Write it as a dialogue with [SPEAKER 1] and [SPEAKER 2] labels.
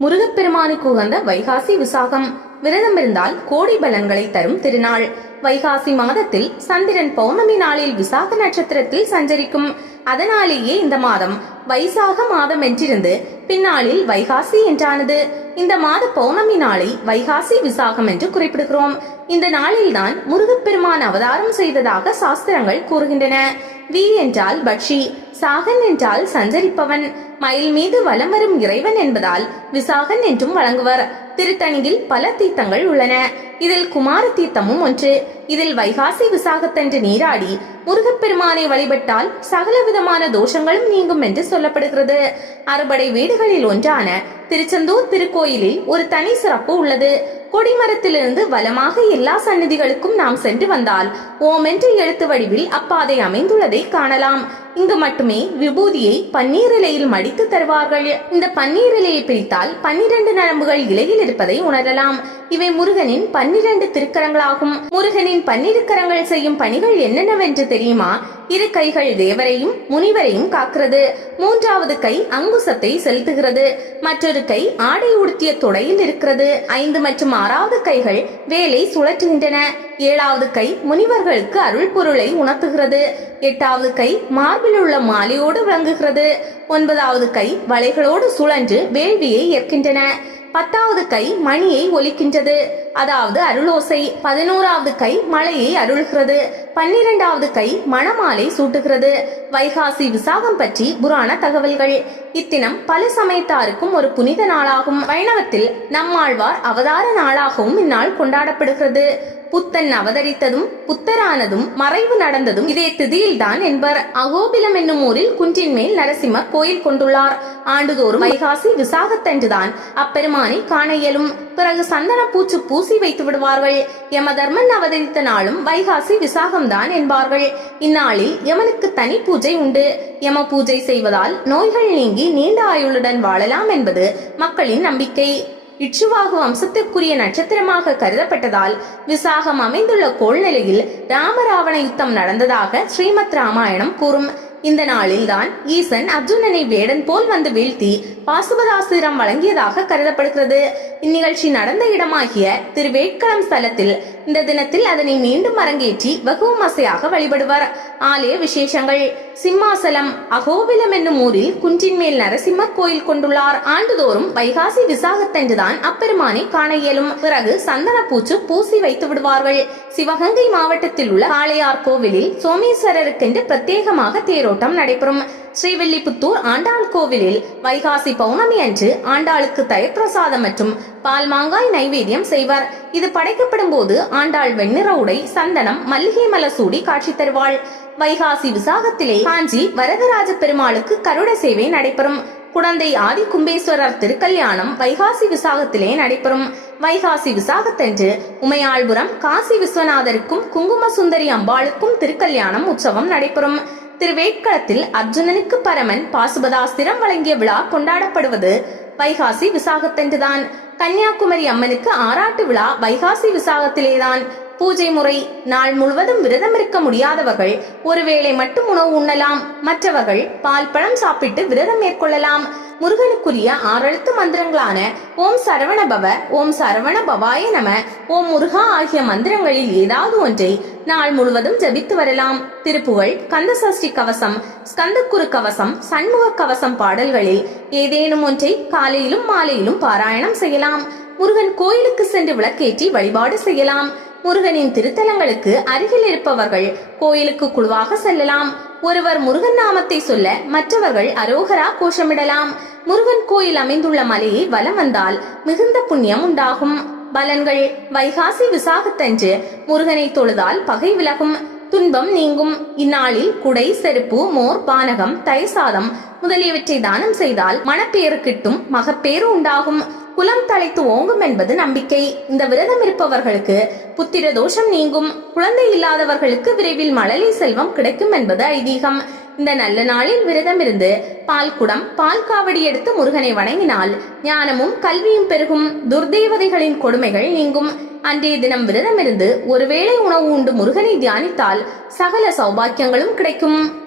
[SPEAKER 1] முருகப்பெருமானுக்கு உகந்த வைகாசி விசாகம். விரதம் இருந்தால் கோடி பலன்களை தரும் திருநாள். வைகாசி மாதத்தில் சந்திரன் பௌர்ணமி நாளில் விசாக நட்சத்திரத்தில் சஞ்சரிக்கும். அதனாலேயே இந்த மாதம் வைசாக மாதம் என்றிருந்து பின்னாளில் வைகாசி என்றானது. இந்த மாத பௌர்ணமி நாளை வைகாசி விசாகம் என்று குறிப்பிடுகிறோம். இந்த நாளில்தான் முருகப்பெருமான் அவதாரம் செய்ததாக சாஸ்திரங்கள் கூறுகின்றன. வி என்றால் பக்ஷி சாகன் என்றால் சஞ்சரிப்பவன். மயில் மீது வலம் வரும் இறைவன் என்பதால் விசாகன் என்றும் வழங்குவர். திருத்தணியில் பல தீர்த்தங்கள் உள்ளன. இதில் குமார தீர்த்தமும் ஒன்று. இதில் வைகாசி விசாகத்தன்று நீராடி முருகப்பெருமானை வழிபட்டால் சகல விதமான தோஷங்களும் நீங்கும் என்று சொல்லப்படுகிறது. அறுபடை வீடுகளில் ஒன்றான திருச்செந்தூர் திருக்கோயிலில் ஒரு தனி சிறப்பு உள்ளது. கொடிமரத்திலிருந்து வலமாக எல்லா சந்நிதிகளுக்கும் நாம் சென்று வந்தால் ஓம் என்று எழுத்து வடிவில் அப்பாதை அமைந்துள்ளதை காணலாம். இங்கு மட்டுமே விபூதியை பன்னீர் இலையில் மடித்து தருவார்கள். இந்த பன்னீர் இலையை பிரித்தால் பன்னிரண்டு நரம்புகள் இலையில் இருப்பதை உணரலாம். இவை முருகனின் பன்னிரண்டு திருக்கரங்களாகும். முருகனின் பன்னிரு கரங்கள் செய்யும் பணிகள் என்னென்னவென்று தெரியுமா? இரு கைகள் தேவரையும் முனிவரையும் காக்கிறது. மூன்றாவது கை அங்குசத்தை செலுத்துகிறது. மற்றொரு கை ஆடை உடுத்திய தொடையில் இருக்கிறது. ஐந்து மற்றும் ஆறாவது கைகள் வேலை சுழற்றுகின்றன. ஏழாவது கை முனிவர்களுக்கு அருள் பொருளை உணர்த்துகிறது. எட்டாவது கை மார்பில் உள்ள மாலையோடு விளங்குகிறது. ஒன்பதாவது கை வலைகளோடு சுழன்று வேள்வியை ஏற்கின்றன. பத்தாவது கை மணியை ஒலிக்கின்றது. அதாவது அருளோசை. பதினோராவது கை மலையை அருள்கிறது. பன்னிரெண்டாவது கை மணமாலை சூட்டுகிறது. வைகாசி விசாகம் பற்றி புராண தகவல்கள். இத்தினம் பல சமயத்தாருக்கும் ஒரு புனித நாளாகும். வைணவத்தில் நம்மாழ்வார் அவதார நாளாகவும் இந்நாள் கொண்டாடப்படுகிறது. புத்தன் அவதரித்ததும் புத்தரானதும் மறைவு நடந்ததும் இதே திதியில்தான் என்பர். அகோபிலம் என்னும் ஊரில் குன்றின் மேல் நரசிம்மர் கோயில் கொண்டுள்ளார். ஆண்டுதோறும் வைகாசி விசாகத்தன்றுதான் அப்பெருமானை காண இயலும். பிறகு சந்தன பூச்சு பூசி வைத்து விடுவார்கள். யமதர்மன் அவதரித்த நாளும் வைகாசி விசாகம்தான் என்பார்கள். இந்நாளில் யமனுக்கு தனி பூஜை உண்டு. யம பூஜை செய்வதால் நோய்கள் நீங்கி நீண்ட ஆயுளுடன் வாழலாம் என்பது மக்களின் நம்பிக்கை. இட்சுவாகு வம்சத்திற்குரிய நட்சத்திரமாக கருதப்பட்டதால் விசாகம் அமைந்துள்ள கோள்நிலையில் ராமராவண யுத்தம் நடந்ததாக ஸ்ரீமத் ராமாயணம் கூறும். இந்த நாளில்தான் ஈசன் அர்ஜுனனை வேடன் போல் வந்து வீழ்த்தி பாசுபதாசிரம் வழங்கியதாக கருதப்படுகிறது. இந்நிகழ்ச்சி நடந்த இடமாகிய திருவேட்களம் ஸ்தலத்தில் இந்த தினத்தில் அதனை மீண்டும் அரங்கேற்றி வகுமசையாக வழிபடுவர். ஆலய விசேஷங்கள். சிம்மாசலம். அகோபிலம் என்னும் ஊரில் குன்றின் மேல் நரசிம்மர் கோயில் கொண்டுள்ளார். ஆண்டுதோறும் வைகாசி விசாகத்தன்றுதான் அப்பெருமானை காண இயலும். பிறகு சந்தன பூச்சு பூசி வைத்து விடுவார்கள். சிவகங்கை மாவட்டத்தில் உள்ள காளையார் கோவிலில் சோமேஸ்வரருக்கென்று பிரத்யேகமாக தேரோட்டம் நடைபெறும். ஸ்ரீவில்லிபுத்தூர் ஆண்டாள் கோவிலில் வைகாசி பௌர்ணமி அன்று ஆண்டாளுக்கு தயப்பிரசாதம் மற்றும் பால் மாங்காய் நைவேத்தியம் செய்வார். இது படைக்கப்படும் போது ஆண்டாள் வெண்ணிற உடை சந்தனம் மல்லிகை மலசூடி சூடி காட்சி தருவாள். வைகாசி விசாகத்திலே காஞ்சி வரதராஜ பெருமாளுக்கு கருட சேவை நடைபெறும். குழந்தை ஆதி கும்பேஸ்வரர் திருக்கல்யாணம் வைகாசி விசாகத்திலே நடைபெறும். வைகாசி விசாகத்தன்று உமையாள்புரம் காசி விஸ்வநாதருக்கும் குங்கும சுந்தரி அம்பாளுக்கும் திருக்கல்யாணம் உற்சவம் நடைபெறும். திருவேட்களத்தில் அர்ஜுனனுக்கு பரமன் பாசுபதாஸ்திரம் வழங்கிய விழா கொண்டாடப்படுவது. வைகாசி விசாகத்தன்றுதான் கன்னியாகுமரி அம்மனுக்கு ஆராட்டு விழா வைகாசி விசாகத்திலேதான். பூஜை முறை. நாள் முழுவதும் விரதம் இருக்க முடியாதவர்கள் ஒருவேளை மட்டும் உணவு உண்ணலாம். மற்றவர்கள் பால் பழம் சாப்பிட்டு விரதம் மேற்கொள்ளலாம். முருகனுக்குரிய ஆறெழுத்து மந்திரங்களான ஓம் சரவண பவ ஓம் சரவண பவாய நம ஓம் முருகா ஆகிய மந்திரங்களில் ஏதாவது ஒன்றை நாள் முழுவதும் ஜபித்து வரலாம். திருப்புகழ் கந்தசஷ்டி கவசம் ஸ்கந்தக்குரு கவசம் சண்முக கவசம் பாடல்களில் ஏதேனும் ஒன்றை காலையிலும் மாலையிலும் பாராயணம் செய்யலாம். செய்யலாம். முருகன் கோயிலுக்கு சென்று விளக்கேற்றி வழிபாடு செய்யலாம். முருகனின் திருத்தலங்களுக்கு அருகில் இருப்பவர்கள் கோயிலுக்கு குழுவாக செல்லலாம். ஒருவர் முருகன் நாமத்தை சொல்ல மற்றவர்கள் அரோகரா கோஷமிடலாம். முருகன் கோயில் அமைந்துள்ள மலையை வலம் வந்தால் மிகுந்த புண்ணியம் உண்டாகும். பலன்கள். வைகாசி விசாகத்தன்று முருகனை தொழுதால் பகை விலகும். துன்பம் நீங்கும். இந்நாளில் குடை செருப்பு மோர் பானகம் தயிர் சாதம் முதலியவற்றை தானம் செய்தால் மனப்பேறு கிட்டும் மகப்பேறு உண்டாகும். குலம் தலைத்து ஓங்கும் என்பது நம்பிக்கை. இந்த விரதம் இருப்பவர்களுக்கு புத்திர தோஷம் நீங்கும். குழந்தை இல்லாதவர்களுக்கு விரைவில் மழலை செல்வம் கிடைக்கும் என்பது ஐதீகம். இந்த நல்ல நாளில் விரதம் இருந்து பால் குடம் பால் காவடி எடுத்து முருகனை வணங்கினால் ஞானமும் கல்வியும் பெருகும். துர்தேவதைகளின் கொடுமைகள் நீங்கும். அன்றைய தினம் விரதம் இருந்து ஒருவேளை உணவு உண்டு முருகனை தியானித்தால் சகல சௌபாக்கியங்களும் கிடைக்கும்.